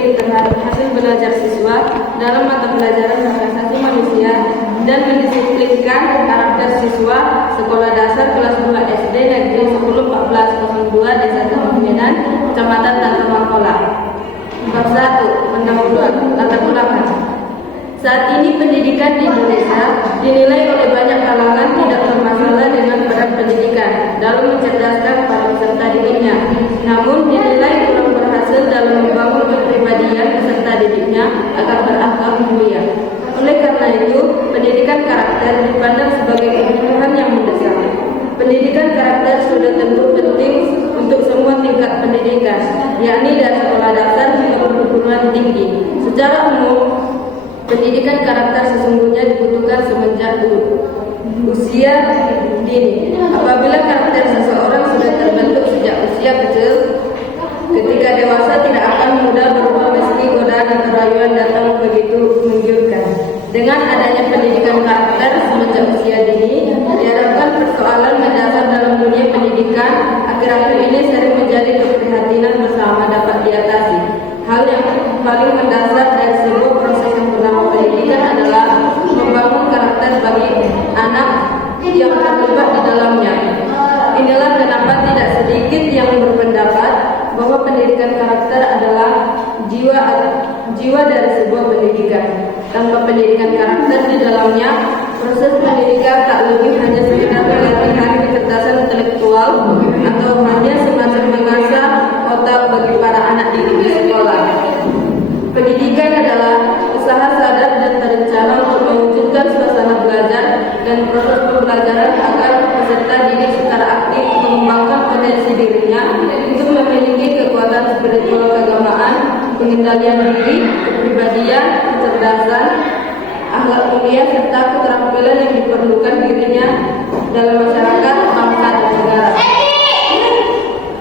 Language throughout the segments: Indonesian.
diri terhadap hasil belajar siswa dalam mata pelajaran hak asasi manusia dan mendisiplinkan karakter siswa sekolah dasar kelas 2 SD Negeri 101402 Desa Tambak Medan, Kecamatan Tanah Mangkola. Bab 1. Pendahuluan. Latar belakang. Saat ini pendidikan di Indonesia dinilai oleh banyak kalangan tidak bermasalah dengan berat pendidikan dalam mencerdaskan para peserta didiknya, namun dinilai kurang berhasil dalam membangun kepribadian peserta didiknya agar berakhlak mulia. Oleh karena itu, pendidikan karakter dipandang sebagai kebutuhan yang mendesak. Pendidikan karakter sudah tentu penting untuk semua tingkat pendidikan, yakni dari sekolah dasar hingga perguruan tinggi. Secara umum, pendidikan karakter sesungguhnya dibutuhkan semenjak usia dini. Apabila karakter seseorang sudah terbentuk sejak usia kecil, ketika dewasa tidak akan mudah berubah meski godaan atau rayuan datang begitu menggiurkan. Dengan adanya pendidikan karakter semenjak usia dini, diharapkan persoalan mendasar dalam dunia pendidikan akhir-akhir ini sering menjadi keprihatinan bersama dapat diatasi. Hal yang paling mendasar dari sebuah proses yang bernama pendidikan adalah membangun karakter bagi anak yang terlibat di dalamnya. Inilah kenapa tidak sedikit yang berpendapat bahwa pendidikan karakter adalah jiwa dari sebuah pendidikan. Tanpa pendidikan karakter di dalamnya, proses pendidikan tak lebih hanya sekedar pelatihan kecerdasan intelektual atau hanya semacam mengasah otak bagi para anak didik di sekolah. Pendidikan adalah usaha sadar dan terencana untuk mewujudkan suasana belajar dan proses pembelajaran agar peserta didik secara aktif mengembangkan potensi dirinya untuk memiliki kekuatan spiritual keagamaan, pengendalian diri, kepribadian, kecerdasan, akhlak mulia serta keterampilan yang diperlukan dirinya dalam masyarakat, bangsa, dan negara.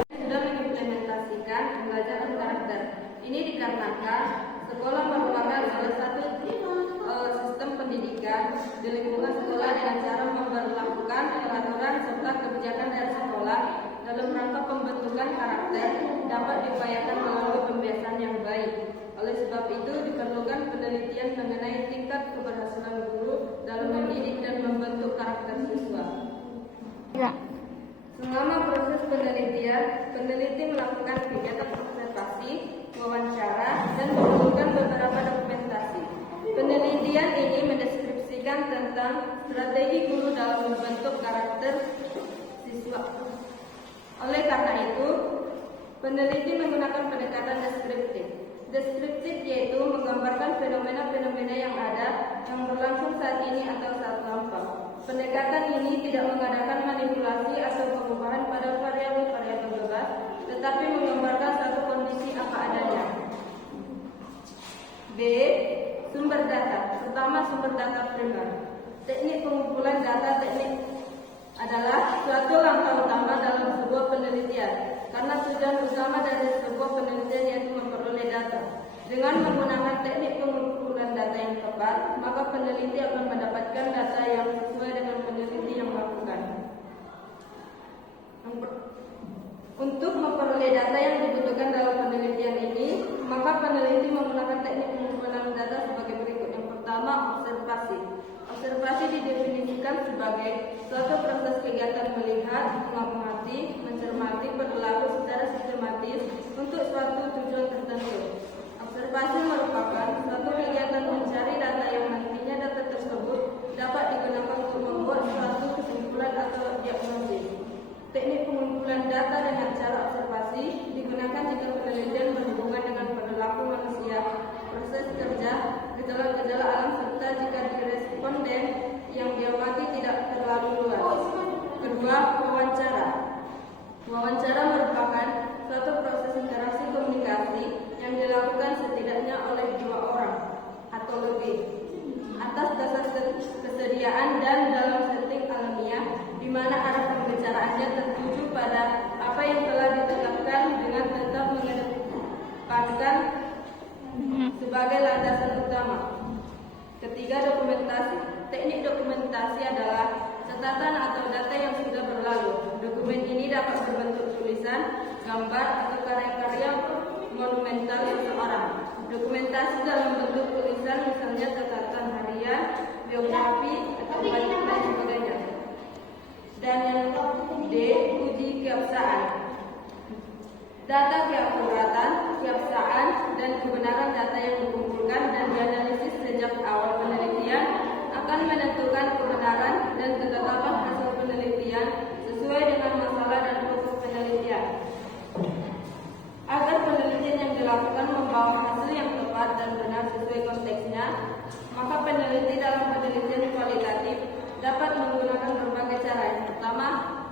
Sudah mengimplementasikan pembelajaran karakter. Ini dikarenakan sekolah merupakan salah satu sistem pendidikan di lingkungan sekolah dengan cara memberlakukan peraturan serta kebijakan dari sekolah dalam rangka pembentukan karakter dapat diupayakan melalui pembiasaan yang baik. Oleh sebab itu diperlukan penelitian mengenai tingkat keberhasilan guru dalam mendidik dan membentuk karakter siswa. Selama proses penelitian, peneliti melakukan kegiatan observasi, wawancara, dan memerlukan beberapa dokumentasi. Penelitian ini mendeskripsikan tentang strategi guru dalam membentuk karakter siswa. Oleh karena itu, peneliti menggunakan pendekatan deskriptif. Deskriptif yaitu menggambarkan fenomena-fenomena yang ada, yang berlangsung saat ini atau saat lampau. Pendekatan ini tidak mengadakan manipulasi atau perubahan pada variabel-variabel bebas, tetapi menggambarkan satu kondisi apa adanya. B. Sumber data. Pertama, sumber data primer. Teknik pengumpulan data teknik adalah suatu langkah utama dalam sebuah penelitian, karena tujuan utama dari sebuah penelitian yaitu memperoleh data. Dengan menggunakan teknik pengumpulan data yang tepat, maka peneliti akan mendapatkan data yang sesuai dengan peneliti yang melakukan. Untuk memperoleh data yang dibutuhkan dalam penelitian ini, maka peneliti menggunakan teknik pengumpulan data sebagai berikut. Yang pertama, observasi. Observasi didefinisikan sebagai suatu proses kegiatan melihat, mengamati, mencermati perilaku secara sistematis untuk suatu tujuan tertentu. Observasi merupakan suatu kegiatan mencari data yang nantinya data tersebut dapat digunakan untuk membuat suatu kesimpulan atau diagnosis. Teknik pengumpulan data dengan cara observasi digunakan jika penelitian berhubungan dengan perilaku manusia, proses kerja, gejala-gejala alam serta jika responden yang diamati tidak terlalu luas. Kedua, wawancara. Wawancara merupakan suatu proses interaksi komunikasi yang dilakukan setidaknya oleh dua orang atau lebih atas dasar kesediaan dan dalam setting alamiah, di mana arah pembicaraannya tertuju pada apa yang telah ditetapkan dengan tetap mengedepankan sebagai landasan utama. Ketiga, dokumentasi. Teknik dokumentasi adalah catatan atau data yang sudah berlalu. Dokumen ini dapat berbentuk tulisan, gambar, atau karya-karya monumental seseorang. Dokumentasi dalam bentuk tulisan, misalnya catatan harian, biografi, atau lain sebagainya. Dan yang D, uji keabsahan. Data keakuratan, keabsahan, dan kebenaran data yang dikumpulkan dan dianalisis sejak awal penelitian akan menentukan kebenaran dan ketetapan hasil penelitian sesuai dengan masalah dan proses penelitian. Agar penelitian yang dilakukan membawa hasil yang tepat dan benar sesuai konteksnya, maka peneliti dalam penelitian kualitatif dapat menggunakan berbagai cara. Yang pertama,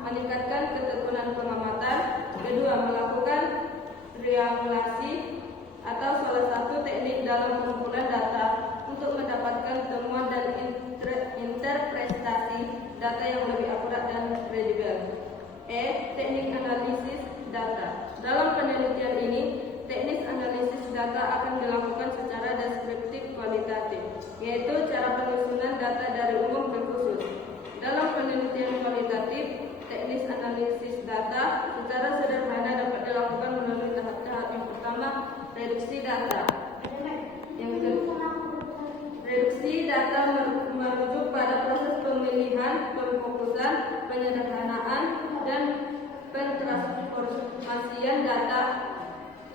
meningkatkan ketekunan pengamatan. Kedua, melakukan triangulasi atau salah satu teknik dalam pengumpulan data untuk mendapatkan temuan dan interpretasi data yang lebih akurat dan kredibel. E. Teknik analisis data. Dalam penelitian ini, teknik analisis data akan dilakukan secara deskriptif kualitatif, yaitu cara penyusunan data dari umum ke khusus. Dalam penelitian kualitatif, teknik analisis data secara sederhana dapat dilakukan melalui tahap-tahap. Yang pertama, reduksi data. Yang kedua, reduksi data merujuk pada proses pemilihan, pemfokusan, penyederhanaan, dan pentransformasian data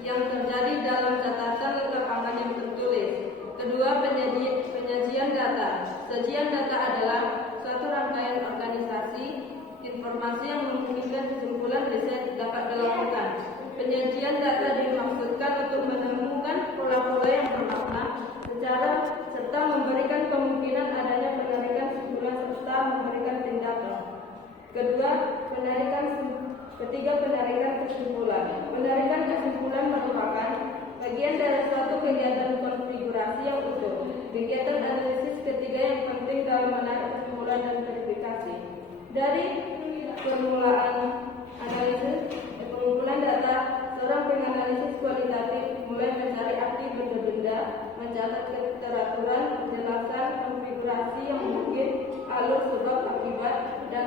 yang terjadi dalam catatan lapangan yang tertulis. Kedua, penyajian data. Sajian data adalah suatu rangkaian organisasi informasi yang memungkinkan kesimpulan riset dapat dilakukan. Penyajian data dimaksudkan untuk menemukan pola-pola yang bermakna serta memberikan kemungkinan adanya penarikan kesimpulan serta memberikan tindakan. Ketiga, penarikan kesimpulan. Penarikan kesimpulan merupakan bagian dari suatu kegiatan konfigurasi yang utuh. Kegiatan analisis ketiga yang penting dalam menarik kesimpulan dan verifikasi. Dari permulaan analisis pengumpulan data, seorang penganalisis kualitatif mulai mencari arti benda-benda, mencatat keteraturan, penjelasan, konfigurasi yang mungkin, alur sebab akibat, dan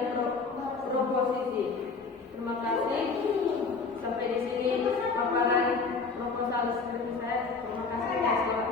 proposisi. Terima kasih. Sampai di sini paparan proposal skripsi saya. Terima kasih.